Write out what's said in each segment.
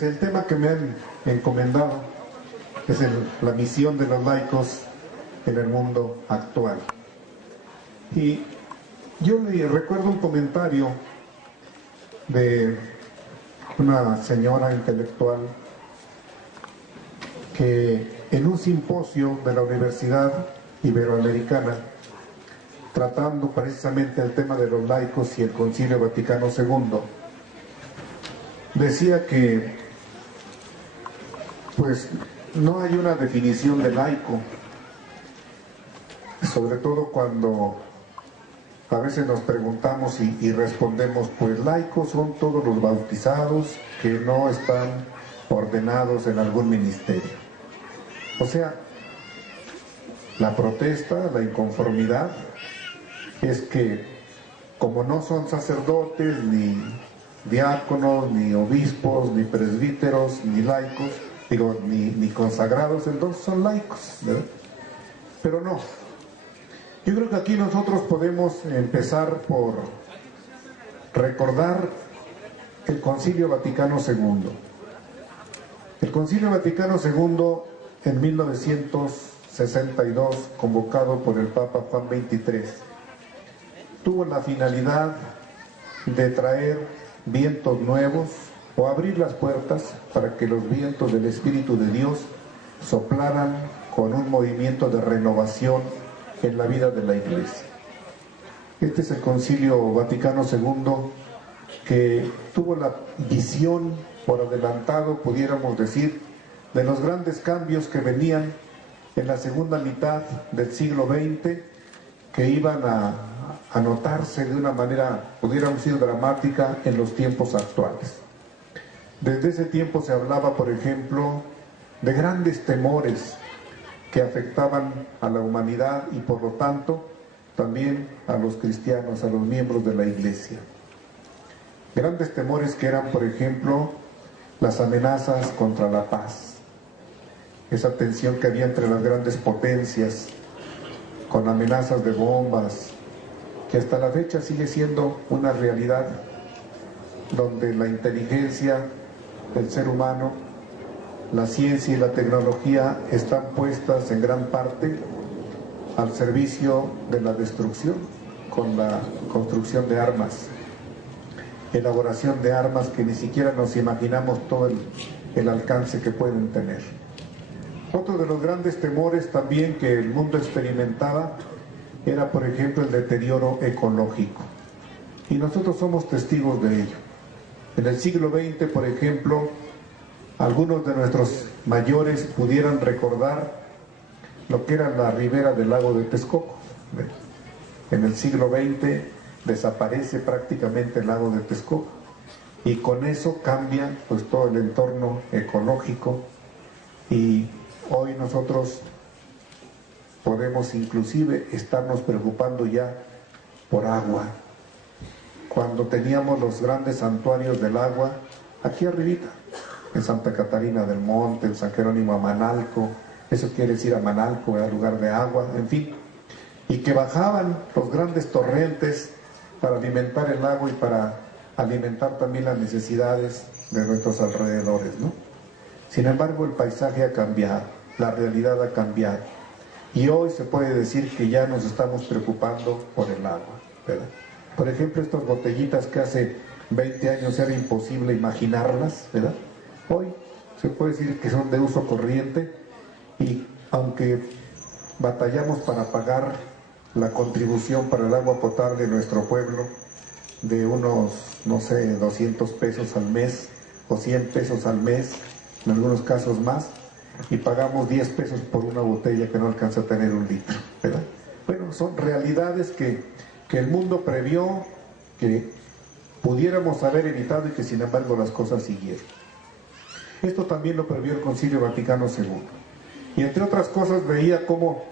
El tema que me han encomendado es la misión de los laicos en el mundo actual. Y yo le recuerdo un comentario de una señora intelectual que en un simposio de la Universidad Iberoamericana, tratando precisamente el tema de los laicos y el Concilio Vaticano II, decía que pues no hay una definición de laico, sobre todo cuando a veces nos preguntamos y respondemos, pues laicos son todos los bautizados que no están ordenados en algún ministerio. O sea, la protesta, la inconformidad es que como no son sacerdotes, ni diáconos, ni obispos, ni presbíteros, ni laicos, ni consagrados, entonces son laicos, ¿verdad? Pero no. Yo creo que aquí nosotros podemos empezar por recordar el Concilio Vaticano II. El Concilio Vaticano II, en 1962, convocado por el Papa Juan XXIII, tuvo la finalidad de traer vientos nuevos o abrir las puertas para que los vientos del Espíritu de Dios soplaran con un movimiento de renovación en la vida de la Iglesia. Este es el Concilio Vaticano II que tuvo la visión por adelantado, pudiéramos decir, de los grandes cambios que venían en la segunda mitad del siglo XX, que iban a notarse de una manera, pudiéramos decir, dramática en los tiempos actuales. Desde ese tiempo se hablaba, por ejemplo, de grandes temores que afectaban a la humanidad y por lo tanto también a los cristianos, a los miembros de la Iglesia. Grandes temores que eran, por ejemplo, las amenazas contra la paz, esa tensión que había entre las grandes potencias, con amenazas de bombas, que hasta la fecha sigue siendo una realidad, donde la inteligencia del ser humano, la ciencia y la tecnología están puestas en gran parte al servicio de la destrucción, con la construcción de armas, elaboración de armas que ni siquiera nos imaginamos todo el alcance que pueden tener. Otro de los grandes temores también que el mundo experimentaba era, por ejemplo, el deterioro ecológico. Y nosotros somos testigos de ello. En el siglo XX, por ejemplo, algunos de nuestros mayores pudieran recordar lo que era la ribera del lago de Texcoco. En el siglo XX desaparece prácticamente el lago de Texcoco y con eso cambia pues todo el entorno ecológico, y hoy nosotros podemos inclusive estarnos preocupando ya por agua, cuando teníamos los grandes santuarios del agua aquí arribita, en Santa Catarina del Monte, en San Jerónimo Amanalco, eso quiere decir Amanalco, el lugar de agua, en fin, y que bajaban los grandes torrentes para alimentar el lago y para alimentar también las necesidades de nuestros alrededores, ¿no? Sin embargo, el paisaje ha cambiado, la realidad ha cambiado, y hoy se puede decir que ya nos estamos preocupando por el agua, ¿verdad? Por ejemplo, estas botellitas que hace 20 años era imposible imaginarlas, ¿verdad? Hoy se puede decir que son de uso corriente, y aunque batallamos para pagar la contribución para el agua potable en nuestro pueblo de unos, no sé, 200 pesos al mes o 100 pesos al mes, en algunos casos más, y pagamos 10 pesos por una botella que no alcanza a tener un litro, ¿verdad? Bueno, son realidades que el mundo previó, que pudiéramos haber evitado y que sin embargo las cosas siguieron. Esto también lo previó el Concilio Vaticano II. Y entre otras cosas veía cómo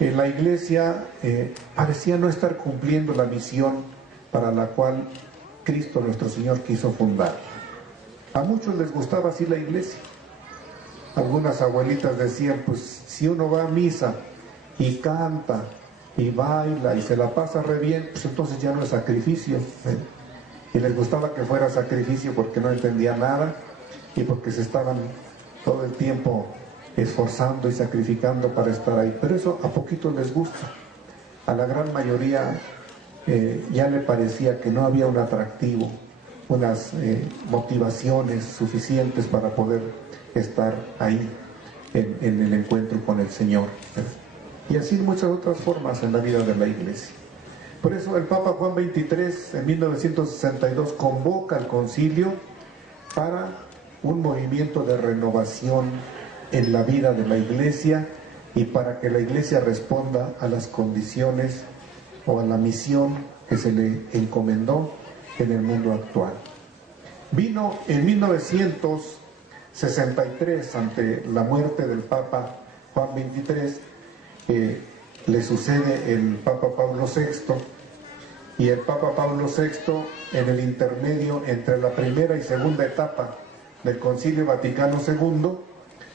la Iglesia parecía no estar cumpliendo la misión para la cual Cristo nuestro Señor quiso fundar. A muchos les gustaba así la Iglesia. Algunas abuelitas decían, pues si uno va a misa y canta y baila y se la pasa re bien, pues entonces ya no es sacrificio, ¿eh? Y les gustaba que fuera sacrificio porque no entendía nada, y porque se estaban todo el tiempo esforzando y sacrificando para estar ahí. Pero eso a poquito les gusta. A la gran mayoría ya le parecía que no había un atractivo, unas motivaciones suficientes para poder estar ahí en el encuentro con el Señor. Y así muchas otras formas en la vida de la Iglesia. Por eso el Papa Juan XXIII en 1962 convoca al concilio para un movimiento de renovación en la vida de la Iglesia y para que la Iglesia responda a las condiciones o a la misión que se le encomendó en el mundo actual. Vino en 1963, ante la muerte del Papa Juan XXIII, le sucede el Papa Pablo VI, y el Papa Pablo VI, en el intermedio entre la primera y segunda etapa del Concilio Vaticano II,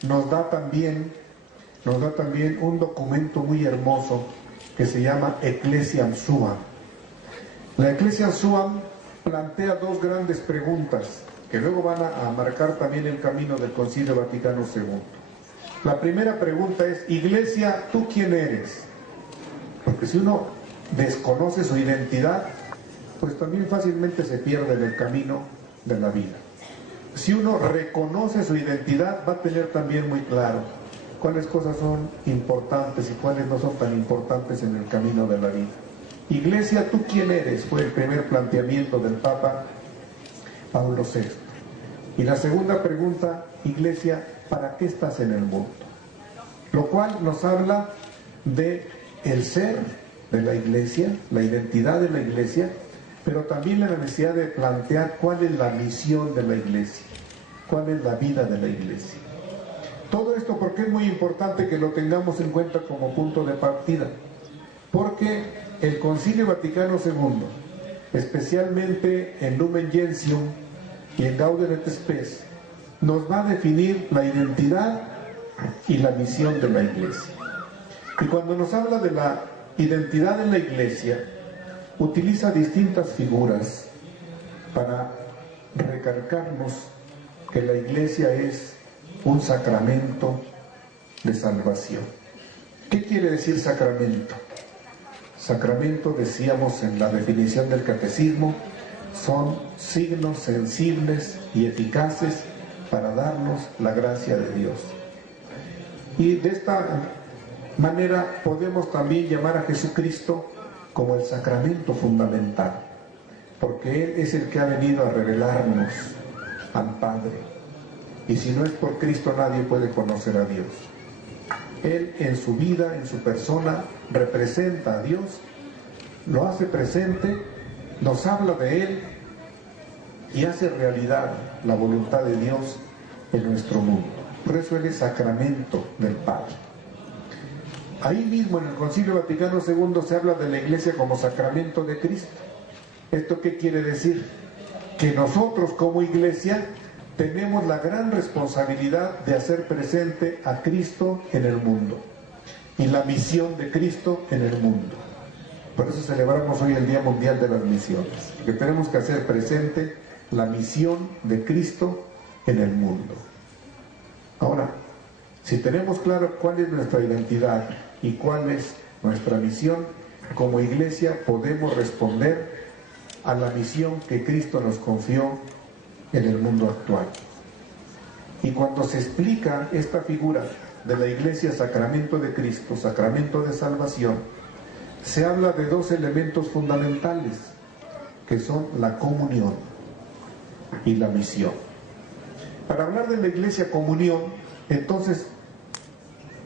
nos da también un documento muy hermoso que se llama Ecclesiam Suam. La Ecclesiam Suam plantea dos grandes preguntas que luego van a marcar también el camino del Concilio Vaticano II. La primera pregunta es: Iglesia, ¿tú quién eres? Porque si uno desconoce su identidad, pues también fácilmente se pierde en el camino de la vida. Si uno reconoce su identidad, va a tener también muy claro cuáles cosas son importantes y cuáles no son tan importantes en el camino de la vida. Iglesia, ¿tú quién eres? Fue el primer planteamiento del Papa Pablo VI. Y la segunda pregunta: Iglesia, ¿para qué estás en el mundo? Lo cual nos habla de el ser de la Iglesia, la identidad de la Iglesia, pero también la necesidad de plantear cuál es la misión de la Iglesia, cuál es la vida de la Iglesia. Todo esto porque es muy importante que lo tengamos en cuenta como punto de partida, porque el Concilio Vaticano II, especialmente en Lumen Gentium y en Gaudium et Spes, nos va a definir la identidad y la misión de la Iglesia. Y cuando nos habla de la identidad de la Iglesia, utiliza distintas figuras para recalcarnos que la Iglesia es un sacramento de salvación. ¿Qué quiere decir sacramento? Sacramento, decíamos en la definición del catecismo, son signos sensibles y eficaces para darnos la gracia de Dios. Y de esta manera podemos también llamar a Jesucristo como el sacramento fundamental, porque Él es el que ha venido a revelarnos al Padre. Y si no es por Cristo, nadie puede conocer a Dios. Él en su vida, en su persona, representa a Dios, lo hace presente, nos habla de Él y hace realidad la voluntad de Dios en nuestro mundo. Por eso Él es sacramento del Padre. Ahí mismo en el Concilio Vaticano II se habla de la Iglesia como sacramento de Cristo. ¿Esto qué quiere decir? Que nosotros como Iglesia tenemos la gran responsabilidad de hacer presente a Cristo en el mundo y la misión de Cristo en el mundo. Por eso celebramos hoy el Día Mundial de las Misiones, que tenemos que hacer presente la misión de Cristo en el mundo. Ahora, si tenemos claro cuál es nuestra identidad y cuál es nuestra misión, como Iglesia podemos responder a la misión que Cristo nos confió en el mundo actual. Y cuando se explica esta figura de la Iglesia, sacramento de Cristo, sacramento de salvación, se habla de dos elementos fundamentales, que son la comunión y la misión. Para hablar de la Iglesia comunión, entonces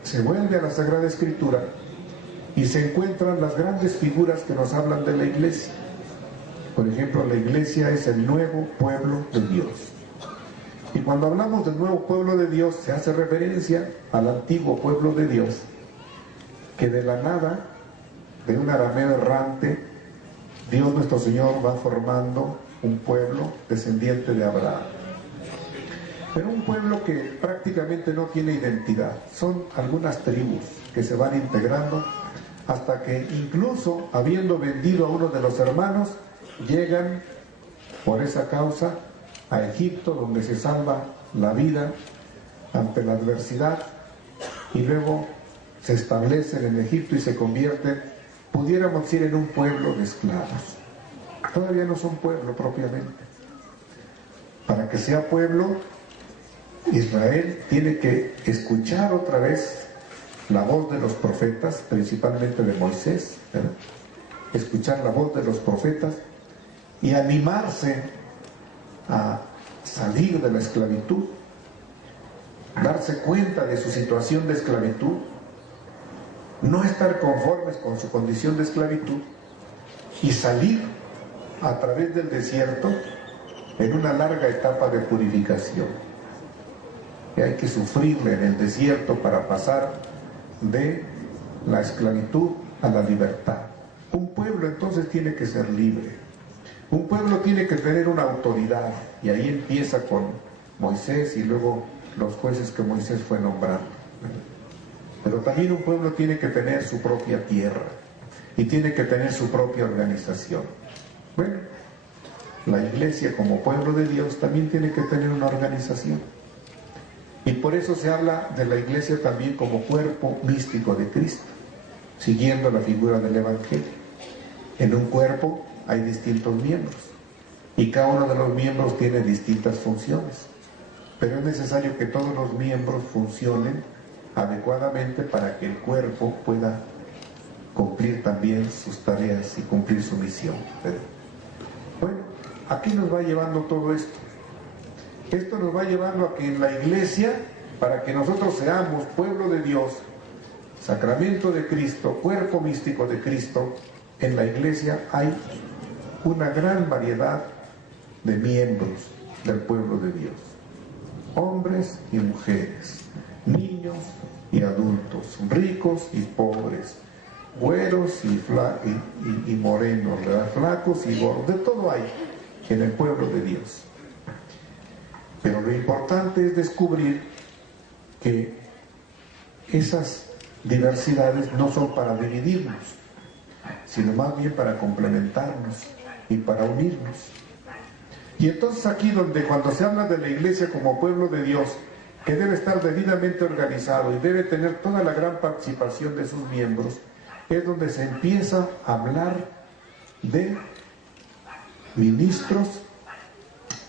se vuelve a la Sagrada Escritura y se encuentran las grandes figuras que nos hablan de la Iglesia. Por ejemplo, la Iglesia es el nuevo pueblo de Dios. Y cuando hablamos del nuevo pueblo de Dios, se hace referencia al antiguo pueblo de Dios, que de la nada, de un arameo errante, Dios nuestro Señor va formando un pueblo descendiente de Abraham. Pero un pueblo que prácticamente no tiene identidad. Son algunas tribus que se van integrando hasta que, incluso habiendo vendido a uno de los hermanos, llegan por esa causa a Egipto, donde se salva la vida ante la adversidad y luego se establecen en Egipto y se convierten, pudiéramos decir, en un pueblo de esclavos. Todavía no son pueblo propiamente. Para que sea pueblo, Israel tiene que escuchar otra vez la voz de los profetas, principalmente de Moisés, ¿verdad? Escuchar la voz de los profetas y animarse a salir de la esclavitud, darse cuenta de su situación de esclavitud, no estar conformes con su condición de esclavitud y salir a través del desierto en una larga etapa de purificación. Y hay que sufrirle en el desierto para pasar de la esclavitud a la libertad. Un pueblo entonces tiene que ser libre. Un pueblo tiene que tener una autoridad, y ahí empieza con Moisés y luego los jueces que Moisés fue nombrando. Pero también un pueblo tiene que tener su propia tierra y tiene que tener su propia organización. Bueno, la iglesia como pueblo de Dios también tiene que tener una organización. Y por eso se habla de la iglesia también como cuerpo místico de Cristo, siguiendo la figura del Evangelio. En un cuerpo hay distintos miembros y cada uno de los miembros tiene distintas funciones, pero es necesario que todos los miembros funcionen adecuadamente para que el cuerpo pueda cumplir también sus tareas y cumplir su misión. Bueno, ¿a qué nos va llevando todo esto? Esto nos va llevando a que en la iglesia, para que nosotros seamos pueblo de Dios, sacramento de Cristo, cuerpo místico de Cristo, en la iglesia hay una gran variedad de miembros del pueblo de Dios. Hombres y mujeres, niños y adultos, ricos y pobres, güeros y morenos, ¿verdad? Flacos y gordos, de todo hay en el pueblo de Dios. Pero lo importante es descubrir que esas diversidades no son para dividirnos, sino más bien para complementarnos y para unirnos. Y entonces aquí donde cuando se habla de la iglesia como pueblo de Dios, que debe estar debidamente organizado y debe tener toda la gran participación de sus miembros, es donde se empieza a hablar de ministros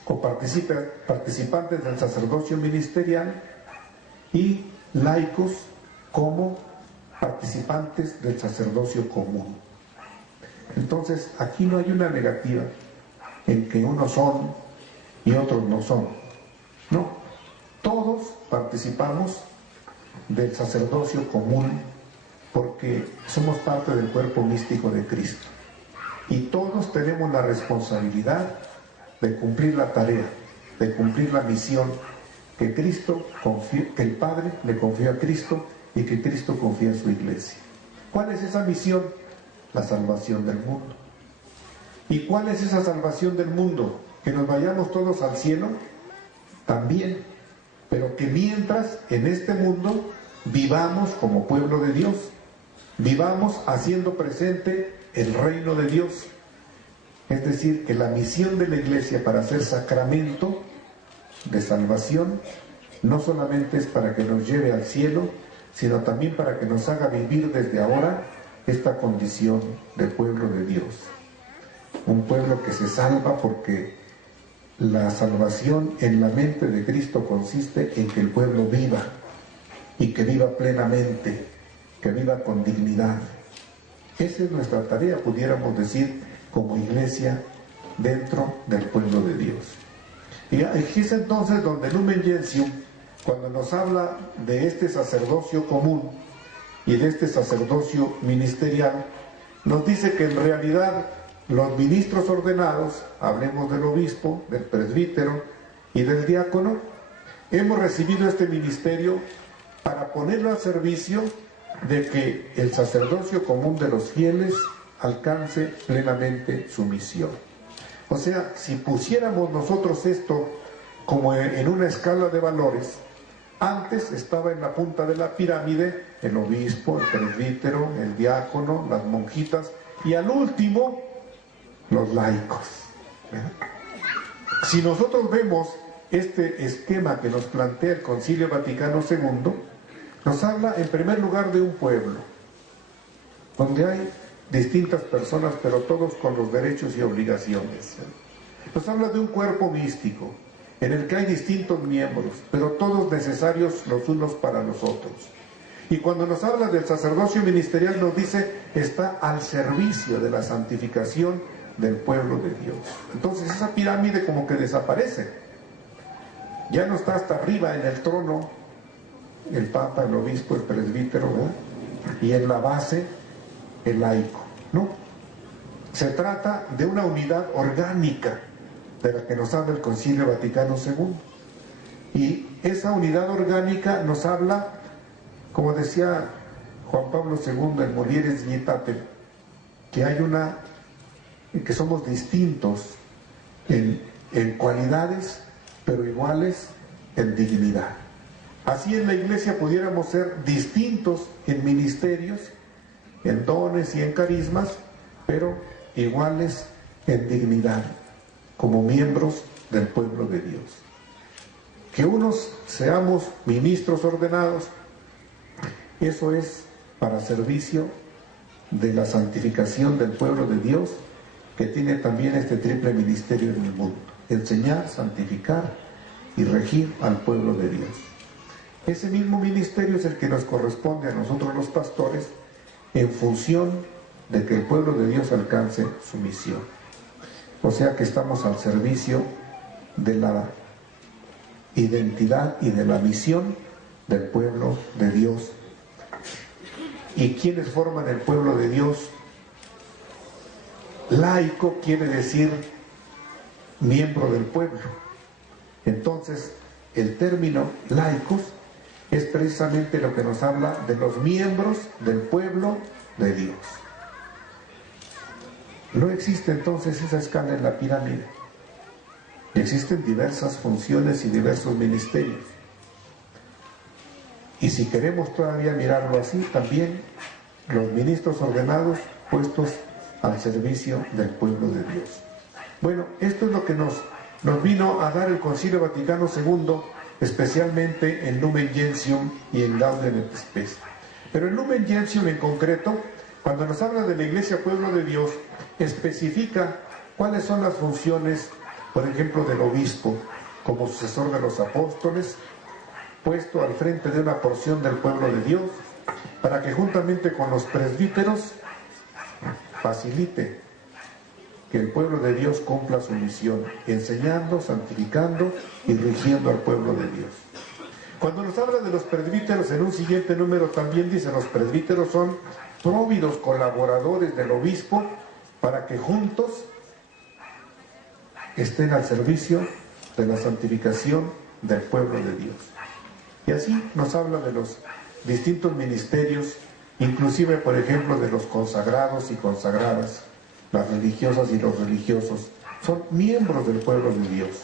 o participantes del sacerdocio ministerial y laicos como participantes del sacerdocio común. Entonces, aquí no hay una negativa en que unos son y otros no son. No, todos participamos del sacerdocio común porque somos parte del cuerpo místico de Cristo. Y todos tenemos la responsabilidad de cumplir la tarea, de cumplir la misión que que el Padre le confió a Cristo y que Cristo confía en su iglesia. ¿Cuál es esa misión? La salvación del mundo. ¿Y cuál es esa salvación del mundo? ¿Que nos vayamos todos al cielo? También, pero que mientras en este mundo vivamos como pueblo de Dios, vivamos haciendo presente el reino de Dios. Es decir, que la misión de la iglesia para ser sacramento de salvación no solamente es para que nos lleve al cielo, sino también para que nos haga vivir desde ahora esta condición de pueblo de Dios. Un pueblo que se salva porque la salvación en la mente de Cristo consiste en que el pueblo viva y que viva plenamente, que viva con dignidad. Esa es nuestra tarea, pudiéramos decir, como iglesia dentro del pueblo de Dios. Y aquí es entonces donde Lumen Gentium, cuando nos habla de este sacerdocio común y de este sacerdocio ministerial, nos dice que en realidad los ministros ordenados, hablemos del obispo, del presbítero y del diácono, hemos recibido este ministerio para ponerlo al servicio de que el sacerdocio común de los fieles alcance plenamente su misión. O sea, si pusiéramos nosotros esto como en una escala de valores, antes estaba en la punta de la pirámide el obispo, el presbítero, el diácono, las monjitas y al último los laicos. Si nosotros vemos este esquema que nos plantea el Concilio Vaticano II nos habla en primer lugar de un pueblo, donde hay distintas personas, pero todos con los derechos y obligaciones. Nos habla de un cuerpo místico, en el que hay distintos miembros, pero todos necesarios los unos para los otros. Y cuando nos habla del sacerdocio ministerial nos dice, está al servicio de la santificación del pueblo de Dios. Entonces esa pirámide como que desaparece. Ya no está hasta arriba en el trono el papa, el obispo, el presbítero, ¿verdad? Y en la base el laico. No, se trata de una unidad orgánica de la que nos habla el Concilio Vaticano II. Y esa unidad orgánica nos habla, como decía Juan Pablo II en Mulieris Dignitatem, que hay que somos distintos en cualidades, pero iguales en dignidad. Así en la Iglesia pudiéramos ser distintos en ministerios, en dones y en carismas, pero iguales en dignidad, como miembros del pueblo de Dios. Que unos seamos ministros ordenados, eso es para servicio de la santificación del pueblo de Dios, que tiene también este triple ministerio en el mundo: enseñar, santificar y regir al pueblo de Dios. Ese mismo ministerio es el que nos corresponde a nosotros los pastores, en función de que el pueblo de Dios alcance su misión. O sea que estamos al servicio de la identidad y de la misión del pueblo de Dios. ¿Y quiénes forman el pueblo de Dios? Laico quiere decir miembro del pueblo. Entonces, el término laicos es precisamente lo que nos habla de los miembros del pueblo de Dios. No existe entonces esa escala en la pirámide. Existen diversas funciones y diversos ministerios. Y si queremos todavía mirarlo así, también los ministros ordenados puestos al servicio del pueblo de Dios. Bueno, esto es lo que nos vino a dar el Concilio Vaticano II, especialmente en Lumen Gentium y en Gaudium et Spes. Pero en Lumen Gentium en concreto, cuando nos habla de la Iglesia Pueblo de Dios, especifica cuáles son las funciones, por ejemplo, del obispo, como sucesor de los apóstoles, puesto al frente de una porción del pueblo de Dios, para que juntamente con los presbíteros facilite que el pueblo de Dios cumpla su misión, enseñando, santificando y rigiendo al pueblo de Dios. Cuando nos habla de los presbíteros, en un siguiente número también dice: los presbíteros son próvidos colaboradores del obispo para que juntos estén al servicio de la santificación del pueblo de Dios. Y así nos habla de los distintos ministerios, inclusive, por ejemplo, de los consagrados y consagradas, las religiosas y los religiosos. Son miembros del pueblo de Dios,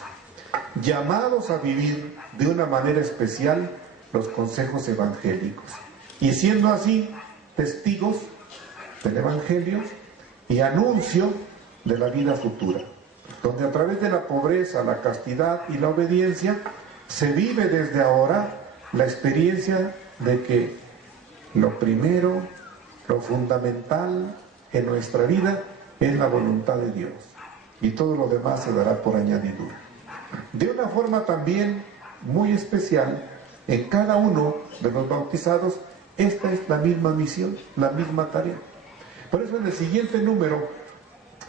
llamados a vivir de una manera especial los consejos evangélicos, y siendo así testigos del Evangelio y anuncio de la vida futura, donde a través de la pobreza, la castidad y la obediencia se vive desde ahora la experiencia de que lo primero, lo fundamental en nuestra vida es la voluntad de Dios, y todo lo demás se dará por añadidura. De una forma también muy especial, en cada uno de los bautizados, esta es la misma misión, la misma tarea. Por eso en el siguiente número,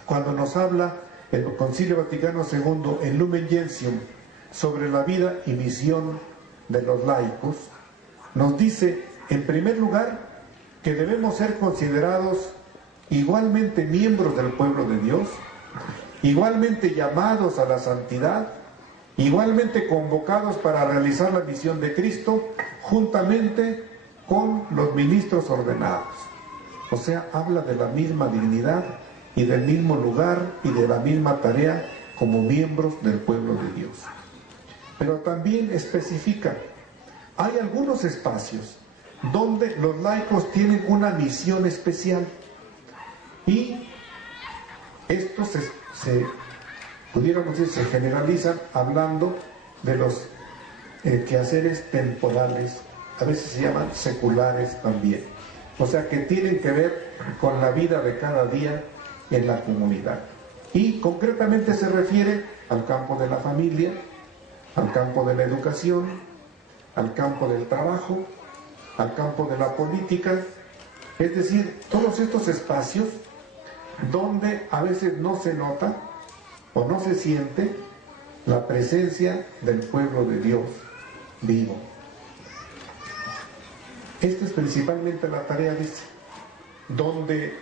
cuando nos habla el Concilio Vaticano II en Lumen Gentium sobre la vida y misión de los laicos, nos dice, en primer lugar, que debemos ser considerados igualmente miembros del pueblo de Dios, igualmente llamados a la santidad, igualmente convocados para realizar la misión de Cristo, juntamente con los ministros ordenados. O sea, habla de la misma dignidad y del mismo lugar y de la misma tarea como miembros del pueblo de Dios. Pero también especifica, hay algunos espacios donde los laicos tienen una misión especial, y estos pudiéramos decir, se generalizan hablando de los quehaceres temporales, a veces se llaman seculares también, o sea que tienen que ver con la vida de cada día en la comunidad. Y concretamente se refiere al campo de la familia, al campo de la educación, al campo del trabajo, al campo de la política, es decir, todos estos espacios donde a veces no se nota o no se siente la presencia del pueblo de Dios vivo. Esta es principalmente la tarea de este, donde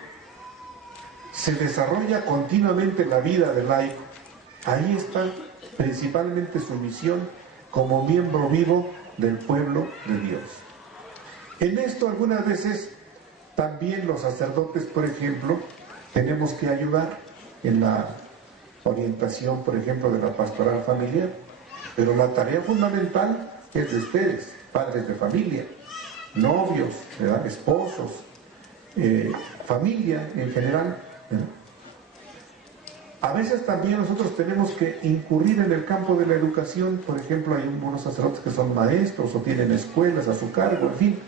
se desarrolla continuamente la vida del laico. Ahí está principalmente su misión como miembro vivo del pueblo de Dios. En esto algunas veces también los sacerdotes, por ejemplo, tenemos que ayudar en la orientación, por ejemplo, de la pastoral familiar, pero la tarea fundamental es de ustedes, padres de familia, novios, ¿verdad?, esposos, familia en general, ¿verdad? A veces también nosotros tenemos que incurrir en el campo de la educación. Por ejemplo, hay unos sacerdotes que son maestros o tienen escuelas a su cargo, en fin,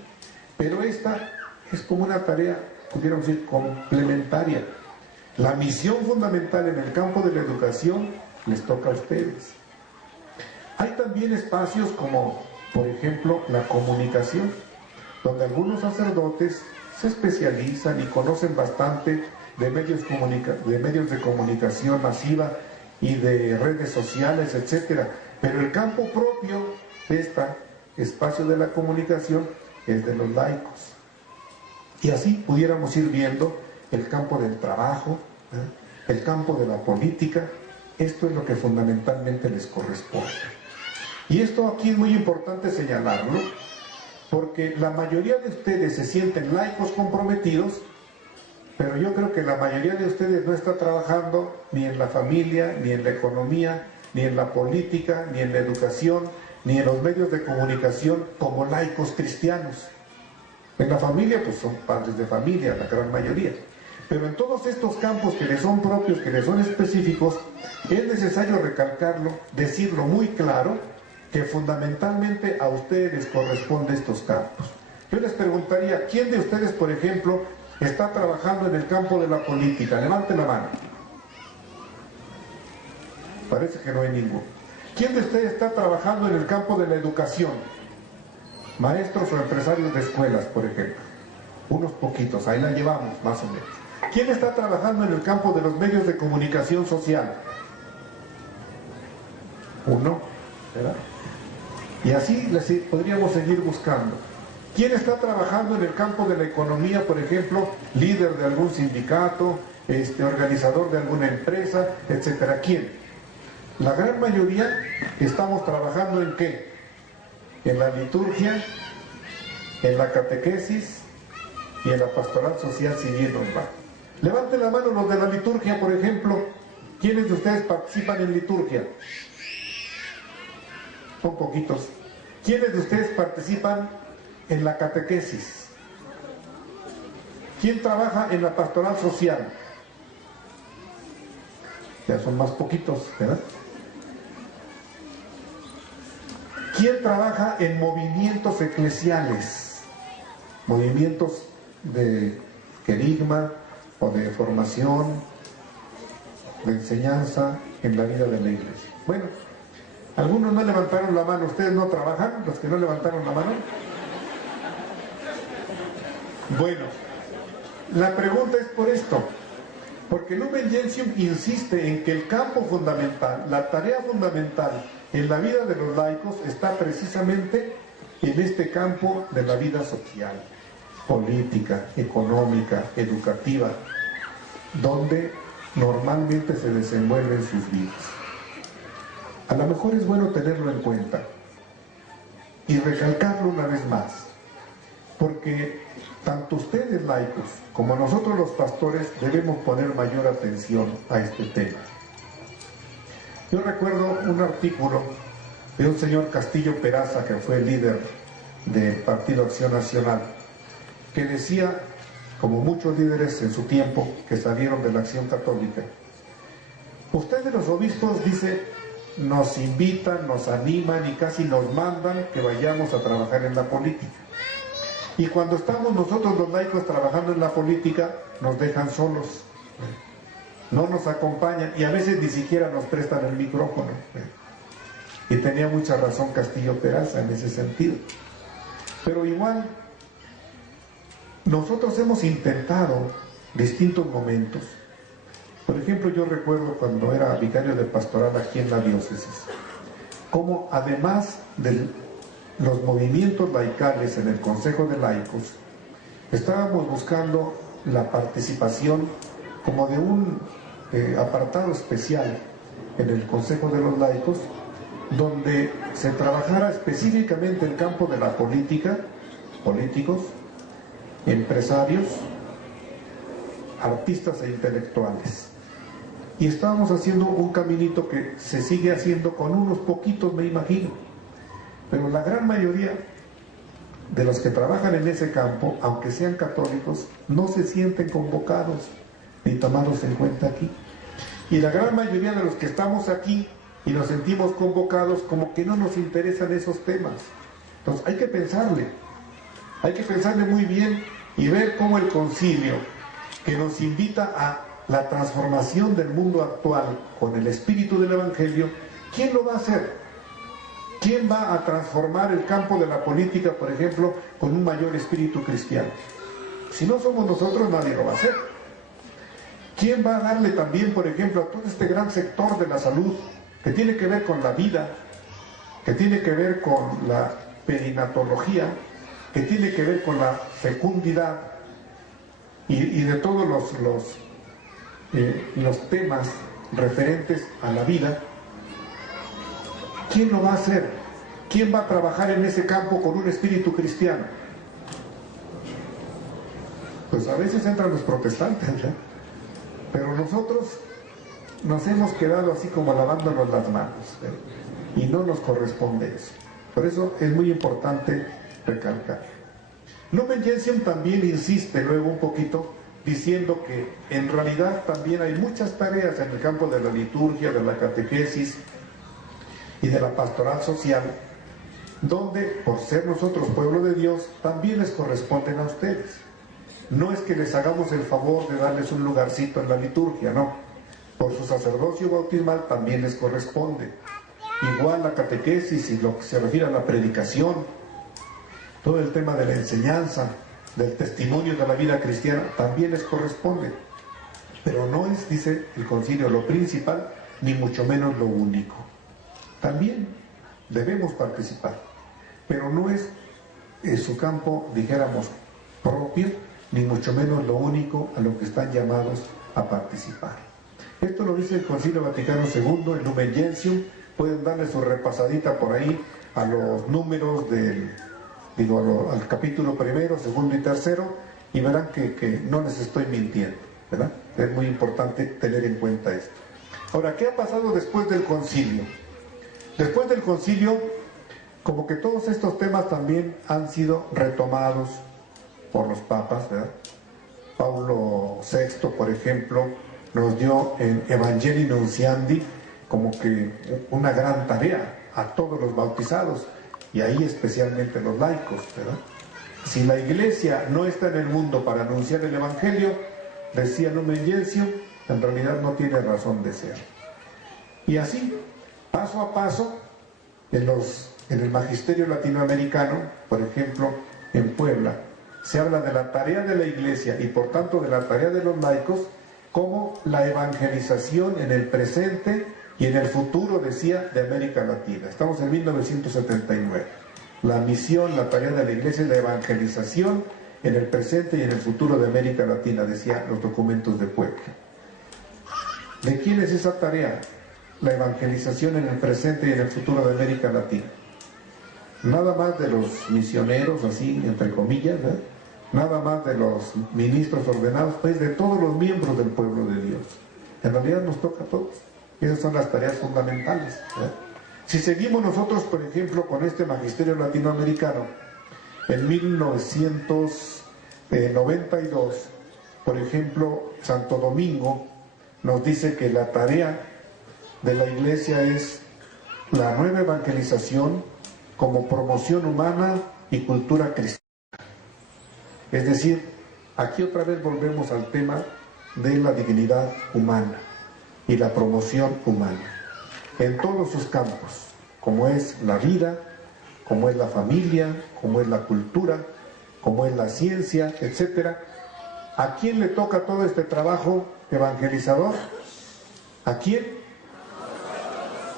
pero esta es como una tarea, pudiéramos decir, complementaria. La misión fundamental en el campo de la educación les toca a ustedes. Hay también espacios como, por ejemplo, la comunicación, donde algunos sacerdotes se especializan y conocen bastante de medios de comunicación masiva y de redes sociales, etcétera. Pero el campo propio de este espacio de la comunicación es de los laicos. Y así pudiéramos ir viendo el campo del trabajo, el campo de la política. Esto es lo que fundamentalmente les corresponde. Y esto aquí es muy importante señalarlo, porque la mayoría de ustedes se sienten laicos comprometidos, pero yo creo que la mayoría de ustedes no está trabajando ni en la familia, ni en la economía, ni en la política, ni en la educación, ni en los medios de comunicación como laicos cristianos. En la familia, pues son padres de familia, la gran mayoría. Pero en todos estos campos que les son propios, que les son específicos, es necesario recalcarlo, decirlo muy claro, que fundamentalmente a ustedes les corresponde estos campos. Yo les preguntaría, ¿quién de ustedes, por ejemplo, está trabajando en el campo de la política? Levante la mano. Parece que no hay ninguno. ¿Quién de ustedes está trabajando en el campo de la educación? Maestros o empresarios de escuelas, por ejemplo. Unos poquitos, ahí la llevamos, más o menos. ¿Quién está trabajando en el campo de los medios de comunicación social? Uno, ¿verdad? Y así podríamos seguir buscando. ¿Quién está trabajando en el campo de la economía, por ejemplo, líder de algún sindicato, organizador de alguna empresa, etcétera? ¿Quién? La gran mayoría estamos trabajando ¿en qué? En la liturgia, en la catequesis y en la pastoral social civil urbana. Levanten la mano los de la liturgia, por ejemplo. ¿Quiénes de ustedes participan en liturgia? Son poquitos. ¿Quiénes de ustedes participan en la catequesis? ¿Quién trabaja en la pastoral social? Ya son más poquitos, ¿verdad? ¿Quién trabaja en movimientos eclesiales? Movimientos de querigma o de formación, de enseñanza en la vida de la iglesia. Bueno, algunos no levantaron la mano. ¿Ustedes no trabajan, los que no levantaron la mano? Bueno, la pregunta es por esto, porque Lumen Gentium insiste en que el campo fundamental, la tarea fundamental en la vida de los laicos está precisamente en este campo de la vida social, política, económica, educativa, donde normalmente se desenvuelven sus vidas. A lo mejor es bueno tenerlo en cuenta y recalcarlo una vez más, porque tanto ustedes laicos como nosotros los pastores debemos poner mayor atención a este tema. Yo recuerdo un artículo de un señor Castillo Peraza, que fue líder del Partido Acción Nacional, que decía, como muchos líderes en su tiempo que salieron de la Acción Católica, ustedes los obispos, dice, nos invitan, nos animan y casi nos mandan que vayamos a trabajar en la política. Y cuando estamos nosotros los laicos trabajando en la política, nos dejan solos, no nos acompañan y a veces ni siquiera nos prestan el micrófono. Y tenía mucha razón Castillo Peraza en ese sentido. Pero igual, nosotros hemos intentado distintos momentos. Por ejemplo, yo recuerdo cuando era vicario de pastoral aquí en la diócesis, cómo además de los movimientos laicales en el Consejo de Laicos, estábamos buscando la participación como de un apartado especial en el Consejo de los Laicos, donde se trabajara específicamente el campo de la política, políticos, empresarios, artistas e intelectuales. Y estábamos haciendo un caminito que se sigue haciendo con unos poquitos, me imagino. Pero la gran mayoría de los que trabajan en ese campo, aunque sean católicos, no se sienten convocados ni tomados en cuenta aquí. Y la gran mayoría de los que estamos aquí y nos sentimos convocados, como que no nos interesan esos temas. Entonces hay que pensarle muy bien y ver cómo el concilio, que nos invita a la transformación del mundo actual con el espíritu del Evangelio, ¿quién lo va a hacer? ¿Quién va a transformar el campo de la política, por ejemplo, con un mayor espíritu cristiano? Si no somos nosotros, nadie lo va a hacer. ¿Quién va a darle también, por ejemplo, a todo este gran sector de la salud, que tiene que ver con la vida, que tiene que ver con la perinatología, que tiene que ver con la fecundidad y de todos los temas referentes a la vida? ¿Quién lo va a hacer? ¿Quién va a trabajar en ese campo con un espíritu cristiano? Pues a veces entran los protestantes, ¿eh? Pero nosotros nos hemos quedado así como lavándonos las manos, ¿eh? Y no nos corresponde eso. Por eso es muy importante recalcar. Lumen Gentium también insiste luego un poquito diciendo que en realidad también hay muchas tareas en el campo de la liturgia, de la catequesis y de la pastoral social, donde por ser nosotros pueblo de Dios también les corresponden a ustedes. No es que les hagamos el favor de darles un lugarcito en la liturgia, no. Por su sacerdocio bautismal también les corresponde. Igual la catequesis y lo que se refiere a la predicación, todo el tema de la enseñanza, del testimonio de la vida cristiana, también les corresponde. Pero no es, dice el concilio, lo principal, ni mucho menos lo único. También debemos participar, pero no es su campo, dijéramos, propio, ni mucho menos lo único a lo que están llamados a participar. Esto lo dice el Concilio Vaticano II, el Lumen Gentium. Pueden darle su repasadita por ahí a los números al capítulo 1, 2 y 3, y verán que no les estoy mintiendo, ¿verdad? Es muy importante tener en cuenta esto. Ahora, ¿qué ha pasado después del concilio? Después del concilio, como que todos estos temas también han sido retomados por los papas, ¿verdad? Paulo VI, por ejemplo, nos dio en Evangelii Nunciandi como que una gran tarea a todos los bautizados, y ahí especialmente los laicos, ¿verdad? Si la iglesia no está en el mundo para anunciar el Evangelio, decía Lumen Gentium, en realidad no tiene razón de ser. Y así, paso a paso, en el magisterio latinoamericano, por ejemplo, en Puebla, se habla de la tarea de la iglesia y por tanto de la tarea de los laicos como la evangelización en el presente y en el futuro, decía, de América Latina. Estamos en 1979. La misión, la tarea de la iglesia es la evangelización en el presente y en el futuro de América Latina, decía los documentos de Puebla. ¿De quién es esa tarea? La evangelización en el presente y en el futuro de América Latina. Nada más de los misioneros, así, entre comillas, ¿verdad? Nada más de los ministros ordenados, pues de todos los miembros del pueblo de Dios. En realidad nos toca a todos. Esas son las tareas fundamentales, ¿verdad? Si seguimos nosotros, por ejemplo, con este magisterio latinoamericano, en 1992, por ejemplo, Santo Domingo nos dice que la tarea de la iglesia es la nueva evangelización como promoción humana y cultura cristiana. Es decir, aquí otra vez volvemos al tema de la dignidad humana y la promoción humana en todos sus campos, como es la vida, como es la familia, como es la cultura, como es la ciencia, etc. ¿A quién le toca todo este trabajo evangelizador? ¿A quién?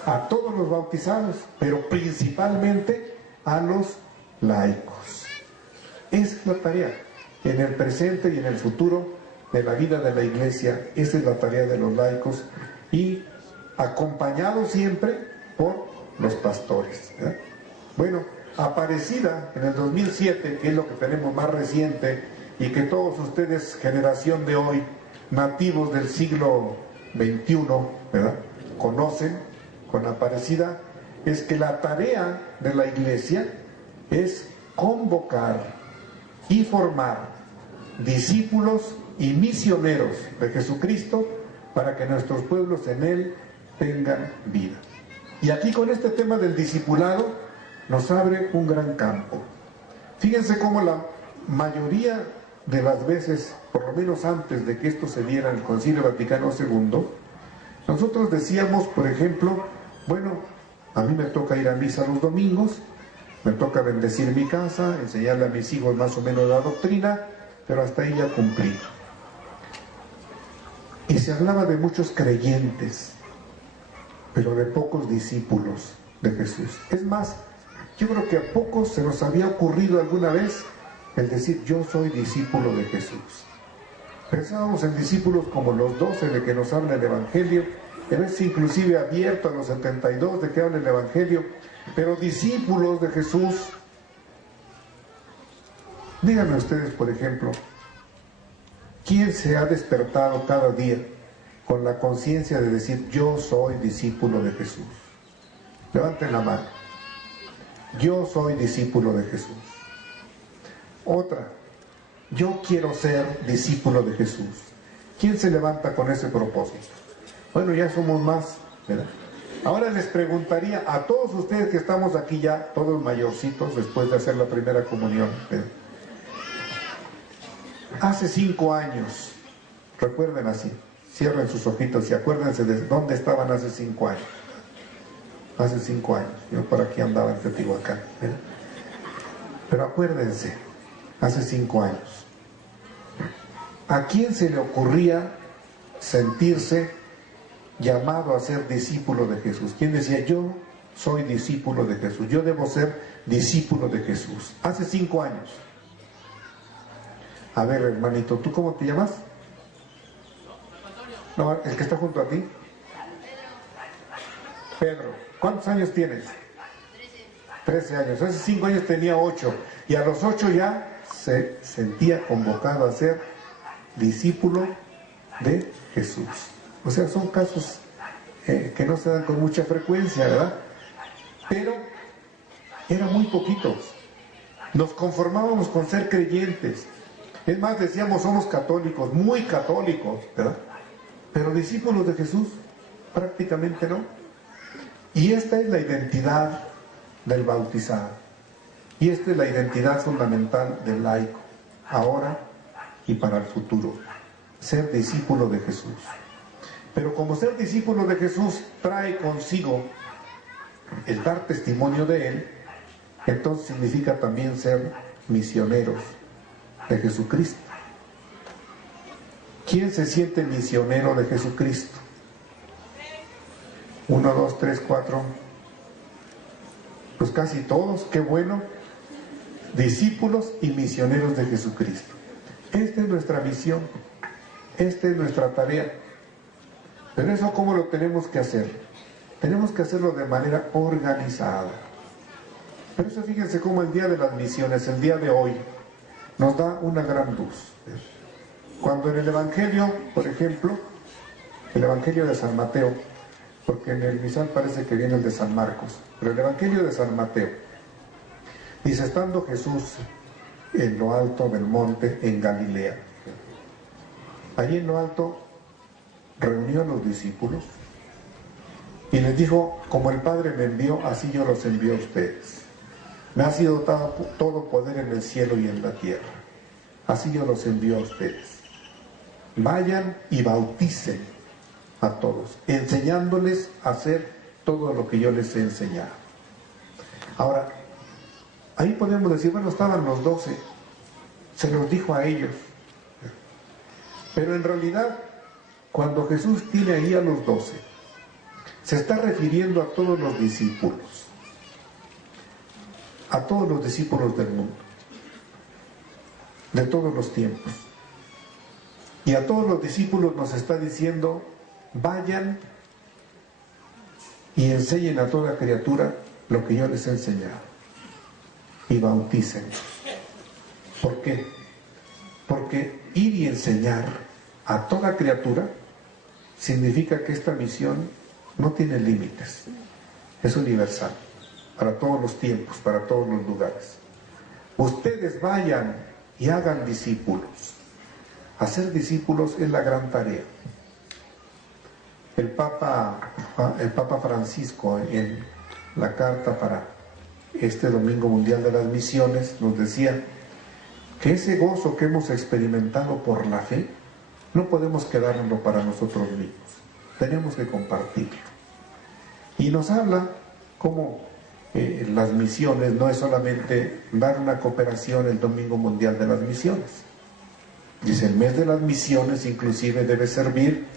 A todos los bautizados, pero principalmente a los laicos. Esa es la tarea, en el presente y en el futuro de la vida de la Iglesia. Esa es la tarea de los laicos, y acompañados siempre por los pastores, ¿verdad? Bueno, Aparecida en el 2007, que es lo que tenemos más reciente, y que todos ustedes, generación de hoy, nativos del siglo XXI, ¿verdad?, conocen con Aparecida, es que la tarea de la Iglesia es convocar y formar discípulos y misioneros de Jesucristo para que nuestros pueblos en Él tengan vida. Y aquí con este tema del discipulado nos abre un gran campo. Fíjense cómo la mayoría de las veces, por lo menos antes de que esto se diera en el Concilio Vaticano II, nosotros decíamos, por ejemplo, bueno, a mí me toca ir a misa los domingos, me toca bendecir mi casa, enseñarle a mis hijos más o menos la doctrina, pero hasta ahí ya cumplí. Y se hablaba de muchos creyentes, pero de pocos discípulos de Jesús. Es más, yo creo que a pocos se nos había ocurrido alguna vez el decir, yo soy discípulo de Jesús. Pensábamos en discípulos como los 12 de que nos habla el Evangelio, a veces inclusive abierto a los 72 de que habla el Evangelio, pero discípulos de Jesús. Díganme ustedes, por ejemplo, ¿quién se ha despertado cada día con la conciencia de decir, yo soy discípulo de Jesús? Levanten la mano. Yo soy discípulo de Jesús. Otra, yo quiero ser discípulo de Jesús. ¿Quién se levanta con ese propósito? Bueno, ya somos más, ¿verdad? Ahora les preguntaría a todos ustedes que estamos aquí ya, todos mayorcitos, después de hacer la primera comunión, ¿verdad? Hace 5 años, recuerden así, cierren sus ojitos y acuérdense de dónde estaban hace 5 años. Hace 5 años, yo por aquí andaba en Teotihuacán, ¿verdad? Pero acuérdense, hace 5 años, ¿a quién se le ocurría sentirse llamado a ser discípulo de Jesús? ¿Quién decía, yo soy discípulo de Jesús, yo debo ser discípulo de Jesús? Hace 5 años. A ver, hermanito, ¿tú cómo te llamas? No, el que está junto a ti. Pedro. ¿Cuántos años tienes? 13 años. Hace 5 años tenía 8. Y a los 8 ya se sentía convocado a ser discípulo de Jesús. O sea, son casos que no se dan con mucha frecuencia, ¿verdad? Pero eran muy poquitos. Nos conformábamos con ser creyentes. Es más, decíamos, somos católicos, muy católicos, ¿verdad? Pero discípulos de Jesús, prácticamente no. Y esta es la identidad del bautizado. Y esta es la identidad fundamental del laico, ahora y para el futuro. Ser discípulo de Jesús. Pero como ser discípulo de Jesús trae consigo el dar testimonio de Él, entonces significa también ser misioneros de Jesucristo. ¿Quién se siente misionero de Jesucristo? 1, 2, 3, 4. Pues casi todos, qué bueno. Discípulos y misioneros de Jesucristo. Esta es nuestra misión, esta es nuestra tarea. Pero eso, ¿cómo lo tenemos que hacer? Tenemos que hacerlo de manera organizada. Pero eso, fíjense cómo el día de las misiones, el día de hoy, nos da una gran luz. Cuando en el Evangelio, por ejemplo, el Evangelio de San Mateo, porque en el misal parece que viene el de San Marcos, pero el Evangelio de San Mateo dice, estando Jesús en lo alto del monte en Galilea, allí en lo alto reunió a los discípulos Y les dijo, como el Padre me envió, así yo los envío a ustedes. Me ha sido dado todo poder en el cielo y en la tierra. Así yo los envío a ustedes. Vayan y bauticen a todos, enseñándoles a hacer todo lo que yo les he enseñado. Ahora, ahí podemos decir, bueno, estaban los 12, se los dijo a ellos. Pero en realidad, cuando Jesús tiene ahí a los 12, se está refiriendo a todos los discípulos del mundo, de todos los tiempos. Y a todos los discípulos nos está diciendo, vayan y enseñen a toda criatura lo que yo les he enseñado. Y bauticen. ¿Por qué? Porque ir y enseñar a toda criatura significa que esta misión no tiene límites. Es universal, para todos los tiempos, para todos los lugares. Ustedes vayan y hagan discípulos. Hacer discípulos es la gran tarea. El Papa Francisco, en la carta para este Domingo Mundial de las Misiones, nos decía que ese gozo que hemos experimentado por la fe no podemos quedárnoslo para nosotros mismos, tenemos que compartirlo. Y nos habla cómo las misiones no es solamente dar una cooperación el Domingo Mundial de las Misiones. Dice, el mes de las misiones inclusive debe servir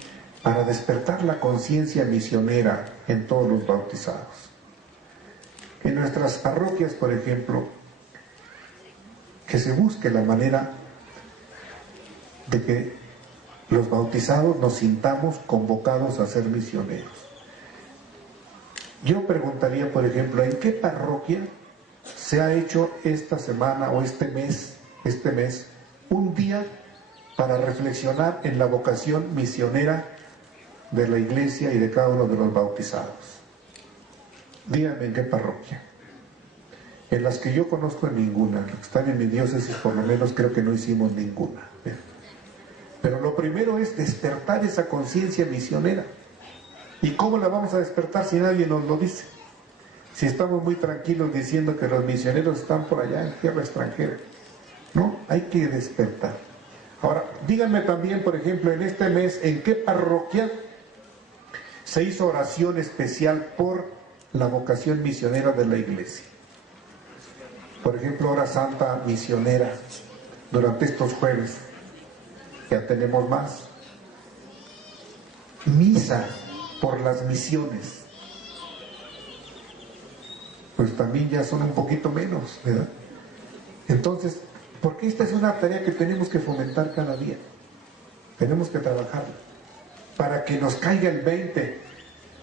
para despertar la conciencia misionera en todos los bautizados. En nuestras parroquias, por ejemplo, que se busque la manera de que los bautizados nos sintamos convocados a ser misioneros. Yo preguntaría, por ejemplo, ¿en qué parroquia se ha hecho esta semana o este mes, un día para reflexionar en la vocación misionera de la iglesia y de cada uno de los bautizados? Díganme en qué parroquia. En las que yo conozco, en ninguna. Las que están en mi diócesis, por lo menos, creo que no hicimos ninguna. Pero lo primero es despertar esa conciencia misionera. ¿Y cómo la vamos a despertar si nadie nos lo dice? Si estamos muy tranquilos diciendo que los misioneros están por allá en tierra extranjera. No, hay que despertar. Ahora, díganme también, por ejemplo, en este mes, ¿en qué parroquia se hizo oración especial por la vocación misionera de la iglesia? Por ejemplo, hora santa misionera durante estos jueves. Ya tenemos más. Misa por las misiones. Pues también ya son un poquito menos, ¿verdad? Entonces, porque esta es una tarea que tenemos que fomentar cada día. Tenemos que trabajar para que nos caiga el 20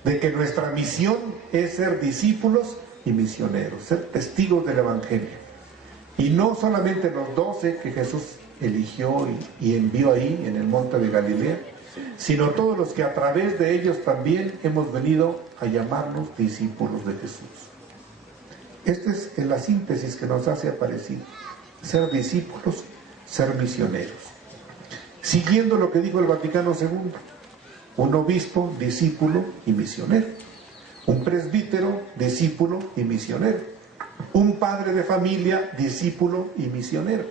de que nuestra misión es ser discípulos y misioneros, ser testigos del Evangelio. Y no solamente los 12 que Jesús eligió y envió ahí en el monte de Galilea, sino todos los que a través de ellos también hemos venido a llamarnos discípulos de Jesús. Esta es la síntesis que nos hace aparecer: ser discípulos, ser misioneros. Siguiendo lo que dijo el Vaticano II, un obispo, discípulo y misionero. Un presbítero, discípulo y misionero. Un padre de familia, discípulo y misionero.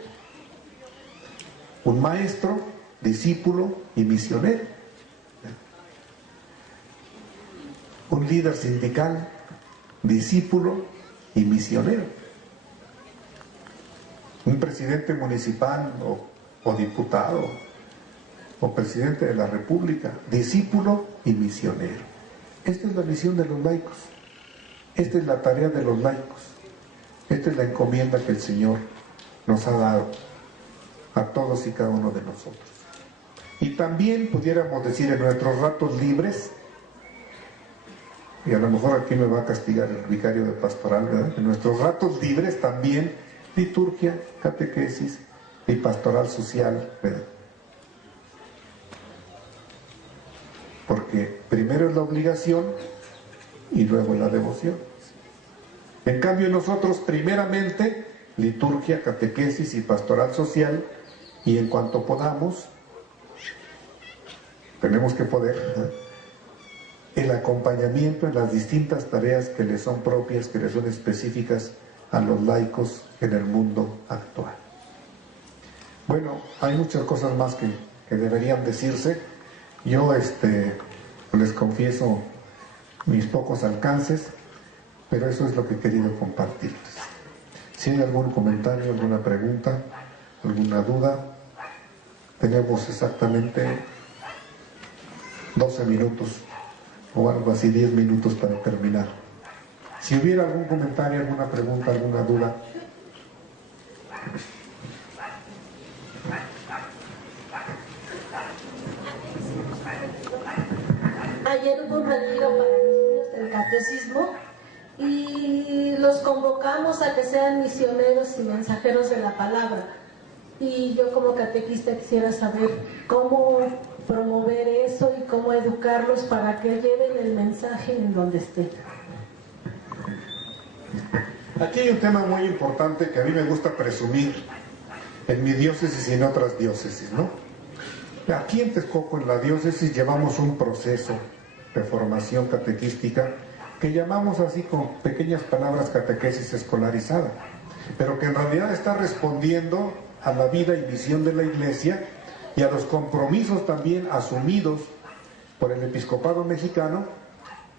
Un maestro, discípulo y misionero. Un líder sindical, discípulo y misionero. Un presidente municipal o diputado o presidente de la República, discípulo y misionero. Esta es la misión de los laicos. Esta es la tarea de los laicos. Esta es la encomienda que el Señor nos ha dado a todos y cada uno de nosotros. Y también pudiéramos decir en nuestros ratos libres, y a lo mejor aquí me va a castigar el vicario de pastoral, ¿verdad? En nuestros ratos libres también liturgia, catequesis y pastoral social, ¿verdad? Porque primero es la obligación y luego la devoción. En cambio nosotros primeramente liturgia, catequesis y pastoral social, y en cuanto podamos, tenemos que poder, el acompañamiento en las distintas tareas que les son propias, que les son específicas a los laicos en el mundo actual. Bueno, hay muchas cosas más que deberían decirse. Yo les confieso mis pocos alcances, pero eso es lo que he querido compartirles. Si hay algún comentario, alguna pregunta, alguna duda, tenemos exactamente 12 minutos o algo así, 10 minutos para terminar. Si hubiera algún comentario, alguna pregunta, alguna duda. Ayer hubo un retiro para los niños del catecismo y los convocamos a que sean misioneros y mensajeros de la palabra. Y yo como catequista quisiera saber cómo promover eso y cómo educarlos para que lleven el mensaje en donde estén. Aquí hay un tema muy importante que a mí me gusta presumir en mi diócesis y en otras diócesis, ¿no? Aquí en Texcoco, en la diócesis, llevamos un proceso de formación catequística que llamamos así con pequeñas palabras catequesis escolarizada, pero que en realidad está respondiendo a la vida y misión de la Iglesia y a los compromisos también asumidos por el episcopado mexicano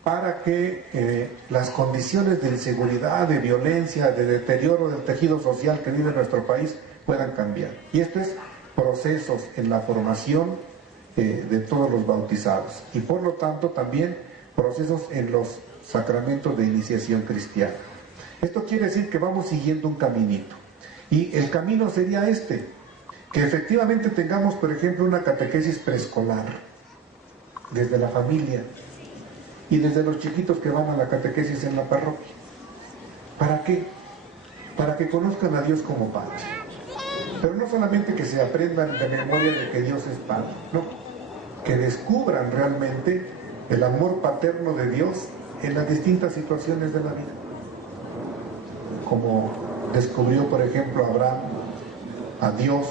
para que las condiciones de inseguridad, de violencia, de deterioro del tejido social que vive nuestro país puedan cambiar. Y esto es procesos en la formación de todos los bautizados y por lo tanto también procesos en los sacramentos de iniciación cristiana. Esto quiere decir que vamos siguiendo un caminito y el camino sería que efectivamente tengamos, por ejemplo, una catequesis preescolar desde la familia y desde los chiquitos que van a la catequesis en la parroquia. ¿Para qué? Para que conozcan a Dios como Padre. Pero no solamente que se aprendan de memoria de que Dios es Padre, no, que descubran realmente el amor paterno de Dios en las distintas situaciones de la vida. Como descubrió, por ejemplo, Abraham a Dios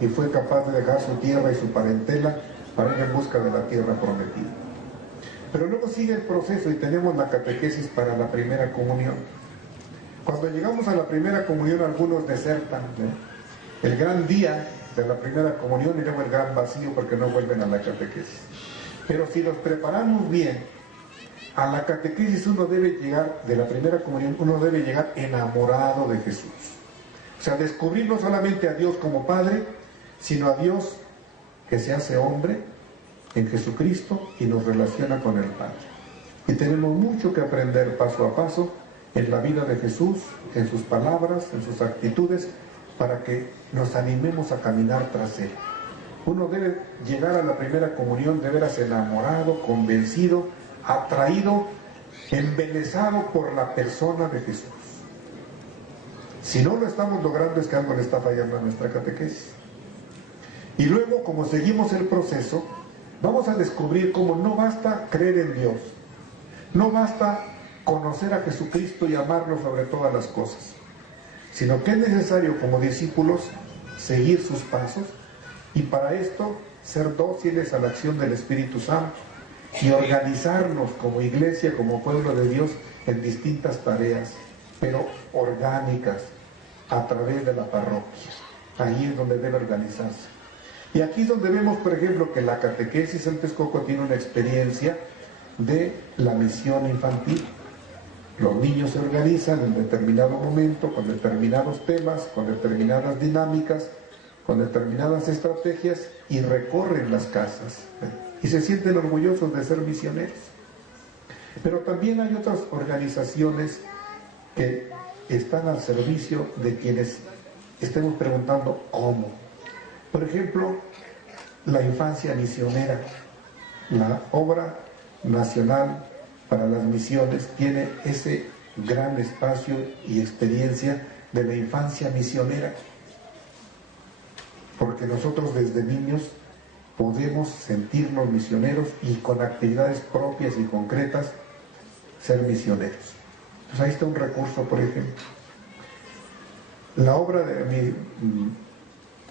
y fue capaz de dejar su tierra y su parentela para ir en busca de la tierra prometida. Pero luego sigue el proceso y tenemos la catequesis para la primera comunión. Cuando llegamos a la primera comunión, algunos desertan, ¿no? El gran día de la primera comunión y luego el gran vacío porque no vuelven a la catequesis. Pero si los preparamos bien, a la catequesis uno debe llegar, de la primera comunión, uno debe llegar enamorado de Jesús. O sea, descubrir no solamente a Dios como Padre, sino a Dios que se hace hombre en Jesucristo y nos relaciona con el Padre. Y tenemos mucho que aprender paso a paso en la vida de Jesús, en sus palabras, en sus actitudes, para que nos animemos a caminar tras Él. Uno debe llegar a la primera comunión de veras enamorado, convencido, atraído, embelesado por la persona de Jesús. Si no lo estamos logrando es que algo le está fallando a nuestra catequesis. Y luego, como seguimos el proceso, vamos a descubrir cómo no basta creer en Dios, no basta conocer a Jesucristo y amarlo sobre todas las cosas, sino que es necesario como discípulos seguir sus pasos y para esto ser dóciles a la acción del Espíritu Santo y organizarnos como iglesia, como pueblo de Dios en distintas tareas, pero orgánicas a través de la parroquia. Ahí es donde debe organizarse. Y aquí es donde vemos, por ejemplo, que la catequesis en Texcoco tiene una experiencia de la misión infantil. Los niños se organizan en determinado momento, con determinados temas, con determinadas dinámicas, con determinadas estrategias y recorren las casas y se sienten orgullosos de ser misioneros. Pero también hay otras organizaciones que están al servicio de quienes estemos preguntando cómo. Por ejemplo, la infancia misionera, la obra nacional para las misiones tiene ese gran espacio y experiencia de la infancia misionera, porque nosotros desde niños podemos sentirnos misioneros y con actividades propias y concretas ser misioneros. Entonces ahí está un recurso, por ejemplo. La obra de mi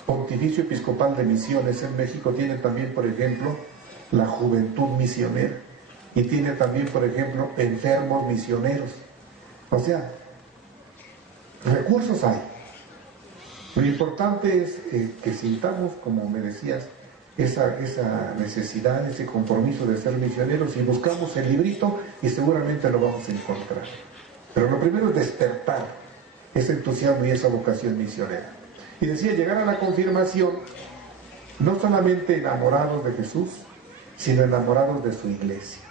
Pontificio Episcopal de Misiones en México tiene también, por ejemplo, la juventud misionera. y tiene también, por ejemplo, enfermos misioneros. O sea, recursos hay. Lo importante es que sintamos, como me decías, esa necesidad, ese compromiso de ser misioneros, y buscamos el librito y seguramente lo vamos a encontrar. Pero lo primero es despertar ese entusiasmo y esa vocación misionera. Y decía, llegar a la confirmación no solamente enamorados de Jesús, sino enamorados de su iglesia,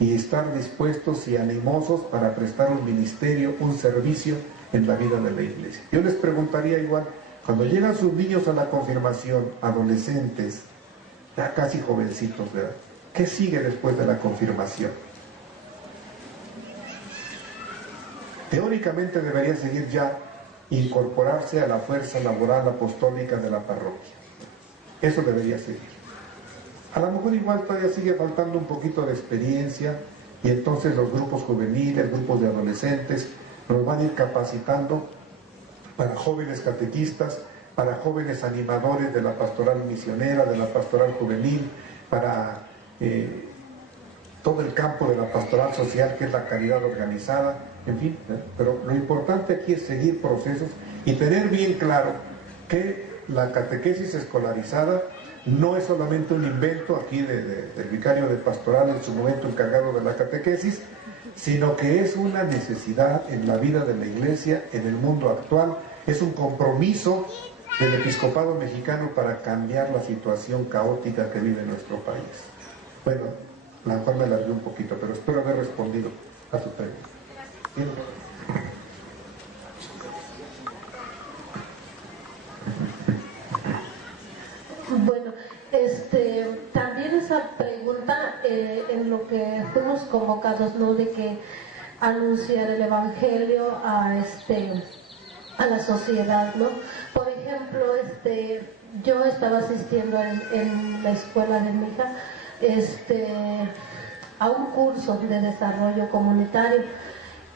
y estar dispuestos y animosos para prestar un ministerio, un servicio en la vida de la iglesia. Yo les preguntaría igual, cuando llegan sus niños a la confirmación, adolescentes, ya casi jovencitos, ¿verdad? ¿Qué sigue después de la confirmación? Teóricamente debería seguir ya incorporarse a la fuerza laboral apostólica de la parroquia. Eso debería seguir. A lo mejor igual todavía sigue faltando un poquito de experiencia, y entonces los grupos juveniles, grupos de adolescentes, nos van a ir capacitando para jóvenes catequistas, para jóvenes animadores de la pastoral misionera, de la pastoral juvenil, para todo el campo de la pastoral social, que es la caridad organizada, en fin. Pero lo importante aquí es seguir procesos y tener bien claro que la catequesis escolarizada no es solamente un invento aquí del vicario de pastoral, en su momento encargado de la catequesis, sino que es una necesidad en la vida de la iglesia, en el mundo actual. Es un compromiso del episcopado mexicano para cambiar la situación caótica que vive nuestro país. Bueno, a lo mejor me alargué un poquito, pero espero haber respondido a su pregunta. ¿Bien? Bueno, también esa pregunta en lo que fuimos convocados, ¿no? De que anunciar el evangelio a la sociedad, ¿no? Por ejemplo, yo estaba asistiendo en la escuela de mi hija, a un curso de desarrollo comunitario,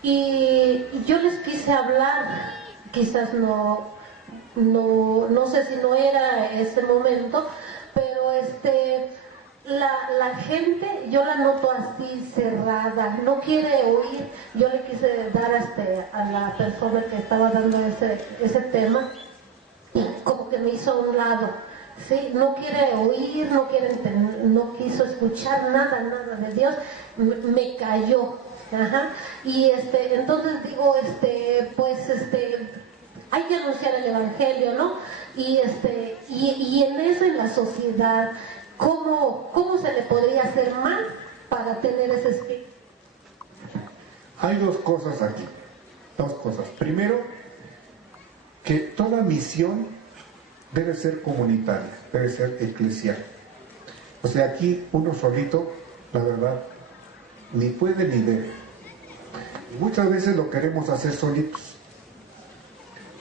y yo les quise hablar, quizás no sé si no era ese momento, pero la gente yo la noto así cerrada, no quiere oír. Yo le quise dar a la persona que estaba dando ese tema, y como que me hizo a un lado, ¿sí? No quiere oír, no quiere entender, no quiso escuchar nada de Dios, me cayó. Ajá. Y entonces digo, hay que anunciar el evangelio, ¿no? Y en eso, en la sociedad, ¿cómo se le podría hacer más para tener ese espíritu? Hay dos cosas aquí, dos cosas. Primero, que toda misión debe ser comunitaria, debe ser eclesial. O sea, aquí uno solito, la verdad, ni puede ni debe. Muchas veces lo queremos hacer solitos,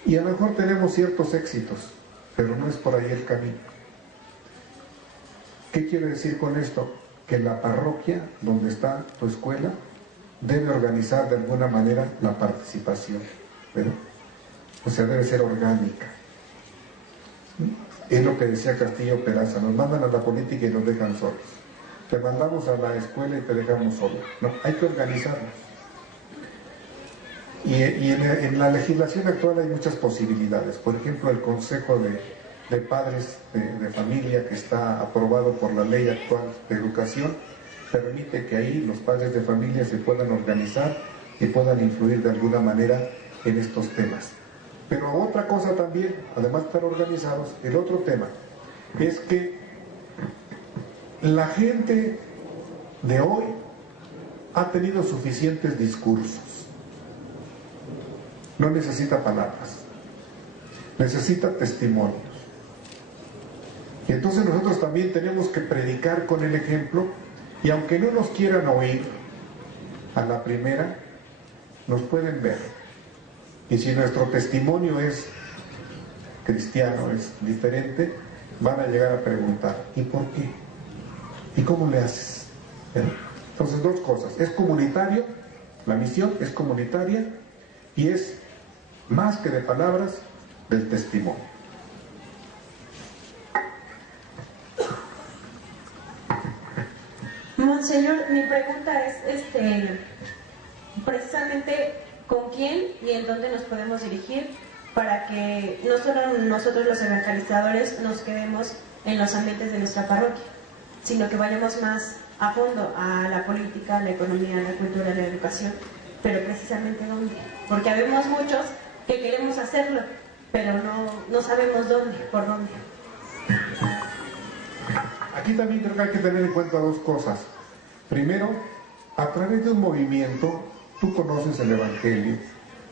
y a lo mejor tenemos ciertos éxitos, pero no es por ahí el camino. ¿Qué quiero decir con esto? Que la parroquia donde está tu escuela debe organizar de alguna manera la participación, ¿verdad? O sea, debe ser orgánica. Es lo que decía Castillo Peraza: nos mandan a la política y nos dejan solos. Te mandamos a la escuela y te dejamos solo. No, hay que organizarnos. Y en la legislación actual hay muchas posibilidades. Por ejemplo, el Consejo de Padres de Familia, que está aprobado por la ley actual de educación, permite que ahí los padres de familia se puedan organizar y puedan influir de alguna manera en estos temas. Pero otra cosa también, además de estar organizados, el otro tema es que la gente de hoy ha tenido suficientes discursos. No necesita palabras, necesita testimonios. Y entonces nosotros también tenemos que predicar con el ejemplo, y aunque no nos quieran oír a la primera, nos pueden ver. Y si nuestro testimonio es cristiano, es diferente, van a llegar a preguntar: ¿y por qué? ¿Y cómo le haces? Entonces, dos cosas: es comunitario, la misión es comunitaria, y es más que de palabras, del testimonio. Monseñor, mi pregunta es precisamente con quién y en dónde nos podemos dirigir para que no solo nosotros los evangelizadores nos quedemos en los ambientes de nuestra parroquia, sino que vayamos más a fondo a la política, la economía, la cultura, la educación, pero precisamente dónde, porque habemos muchos que queremos hacerlo, pero no sabemos dónde, por dónde. Aquí también creo que hay que tener en cuenta dos cosas. Primero, a través de un movimiento, tú conoces el Evangelio,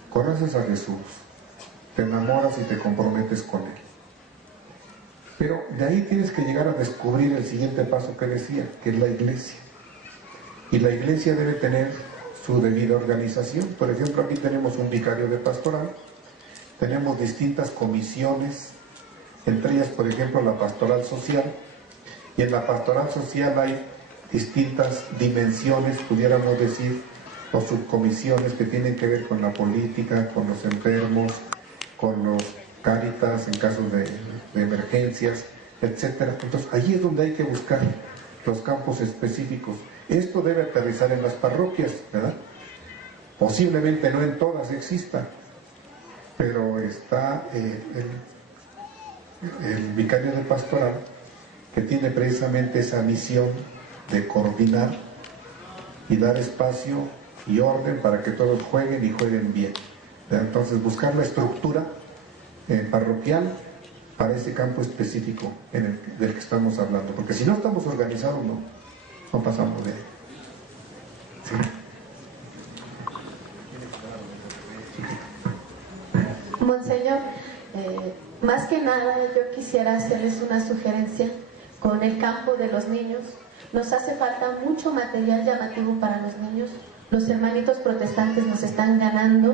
conoces a Jesús, te enamoras y te comprometes con Él. Pero de ahí tienes que llegar a descubrir el siguiente paso que decía, que es la iglesia. Y la iglesia debe tener su debida organización. Por ejemplo, aquí tenemos un vicario de pastoral, tenemos distintas comisiones, entre ellas, por ejemplo, la pastoral social, y en la pastoral social hay distintas dimensiones, pudiéramos decir, o subcomisiones que tienen que ver con la política, con los enfermos, con los cáritas en casos de emergencias, etcétera. Entonces, ahí es donde hay que buscar los campos específicos. Esto debe aterrizar en las parroquias, ¿verdad? Posiblemente no en todas exista, pero está el vicario de pastoral, que tiene precisamente esa misión de coordinar y dar espacio y orden para que todos jueguen y jueguen bien. Entonces, buscar la estructura parroquial para ese campo específico del que estamos hablando, porque si no estamos organizados, no pasamos de ahí. ¿Sí? Monseñor, más que nada yo quisiera hacerles una sugerencia con el campo de los niños. Nos hace falta mucho material llamativo para los niños. Los hermanitos protestantes nos están ganando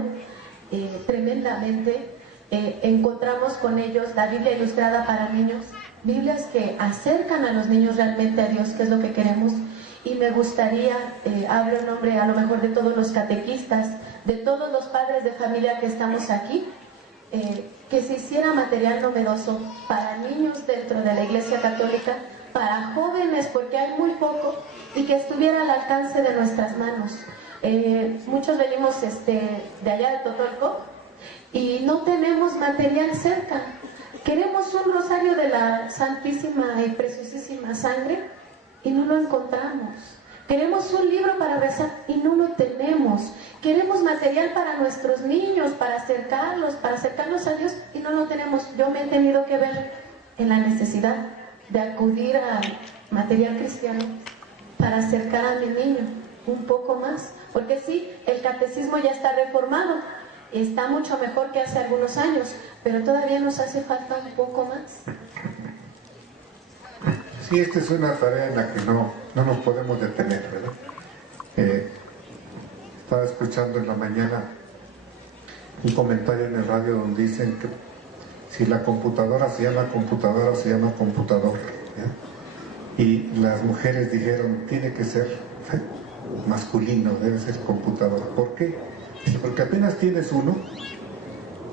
tremendamente. Encontramos con ellos la Biblia ilustrada para niños, Biblias que acercan a los niños realmente a Dios, que es lo que queremos. Y me gustaría, abro el nombre a lo mejor de todos los catequistas, de todos los padres de familia que estamos aquí, que se hiciera material novedoso para niños dentro de la Iglesia Católica, para jóvenes, porque hay muy poco, y que estuviera al alcance de nuestras manos. Muchos venimos de allá de Totolco y no tenemos material cerca. Queremos un rosario de la Santísima y Preciosísima Sangre y no lo encontramos. Queremos un libro para rezar y no lo tenemos. Queremos material para nuestros niños, para acercarlos a Dios y no lo tenemos. Yo me he tenido que ver en la necesidad de acudir a material cristiano para acercar a mi niño un poco más. Porque sí, el catecismo ya está reformado, está mucho mejor que hace algunos años, pero todavía nos hace falta un poco más. Sí, esta es una tarea en la que no nos podemos detener, ¿verdad? Estaba escuchando en la mañana un comentario en el radio donde dicen que si la computadora se llama computadora, se llama computador, ¿ya? Y las mujeres dijeron, tiene que ser masculino, debe ser computador. ¿Por qué? Porque apenas tienes uno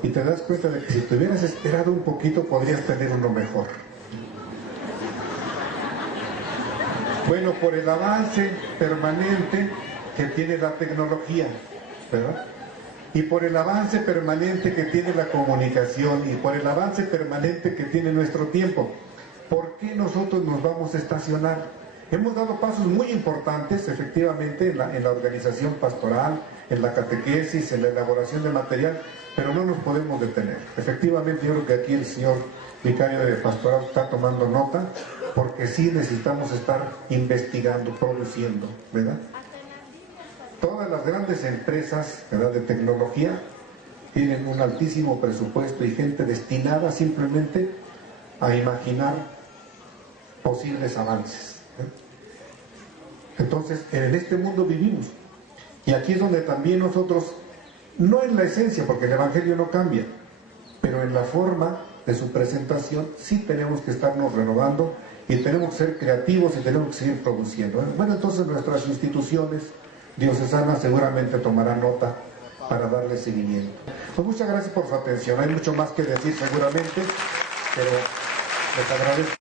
y te das cuenta de que si te hubieras esperado un poquito podrías tener uno mejor. Bueno, por el avance permanente que tiene la tecnología, ¿verdad? Y por el avance permanente que tiene la comunicación y por el avance permanente que tiene nuestro tiempo, ¿por qué nosotros nos vamos a estacionar? Hemos dado pasos muy importantes, efectivamente, en la organización pastoral, en la catequesis, en la elaboración de material, pero no nos podemos detener. Efectivamente, yo creo que aquí el señor vicario de pastoral está tomando nota, porque sí necesitamos estar investigando, produciendo, ¿verdad? Todas las grandes empresas, ¿verdad?, de tecnología tienen un altísimo presupuesto y gente destinada simplemente a imaginar posibles avances. Entonces, en este mundo vivimos. Y aquí es donde también nosotros, no en la esencia, porque el Evangelio no cambia, pero en la forma de su presentación, sí tenemos que estarnos renovando y tenemos que ser creativos y tenemos que seguir produciendo. Bueno, entonces nuestras instituciones diocesanas seguramente tomarán nota para darle seguimiento. Pues muchas gracias por su atención. Hay mucho más que decir seguramente, pero les agradezco.